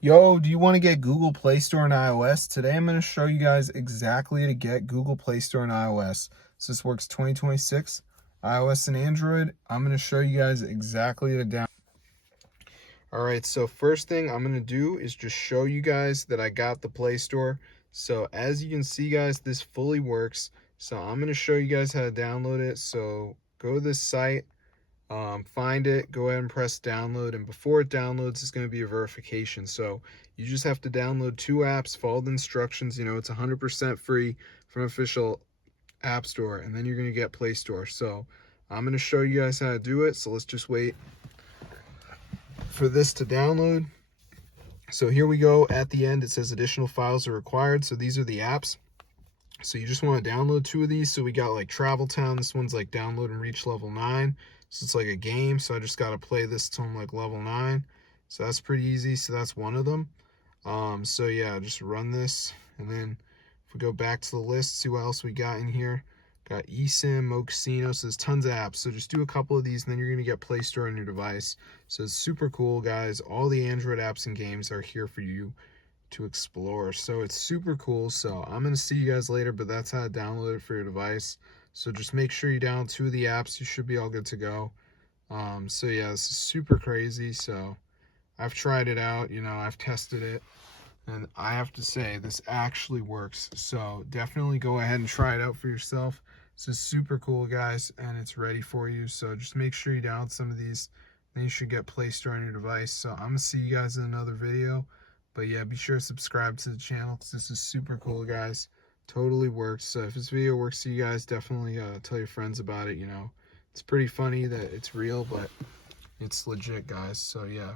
Yo, do you want to get Google Play Store and iOS? Today I'm going to show you guys exactly to get Google Play Store and iOS. So this works 2026, iOS and Android. I'm going to show you guys exactly to download. Alright, so first thing I'm going to do is just show you guys that I got the Play Store. So as you can see guys, this fully works. So I'm going to show you guys how to download it. So go to this site. Find it, go ahead and press download, and before it downloads it's going to be a verification. So you just have to download 2 apps, follow the instructions. It's 100% free from official app store, and then you're going to get Play Store. So I'm going to show you guys how to do it, so let's just wait for this to download. So here we go. At the end it says additional files are required. So these are the apps. So you just want to download 2 of these. So we got like Travel Town. This one's like download and reach level 9. So it's like a game. So I just got to play this till I'm like level 9. So that's pretty easy. So that's one of them. So yeah, just run this. And then if we go back to the list, see what else we got in here. Got eSIM, Mo Casino. So there's tons of apps. So just do a couple of these and then you're going to get Play Store on your device. So it's super cool, guys. All the Android apps and games are here for you to explore. So it's super cool. So I'm going to see you guys later, but that's how to download it for your device. So just make sure you download 2 of the apps. You should be all good to go. So yeah, this is super crazy. So I've tried it out, I've tested it, and I have to say this actually works. So definitely go ahead and try it out for yourself. This is super cool, guys, and it's ready for you. So just make sure you download some of these. Then you should get Play Store on your device. So I'm going to see you guys in another video. But yeah, be sure to subscribe to the channel because this is super cool, guys. Totally works. So if this video works to you guys, definitely tell your friends about it. It's pretty funny that it's real, but it's legit, guys. So yeah.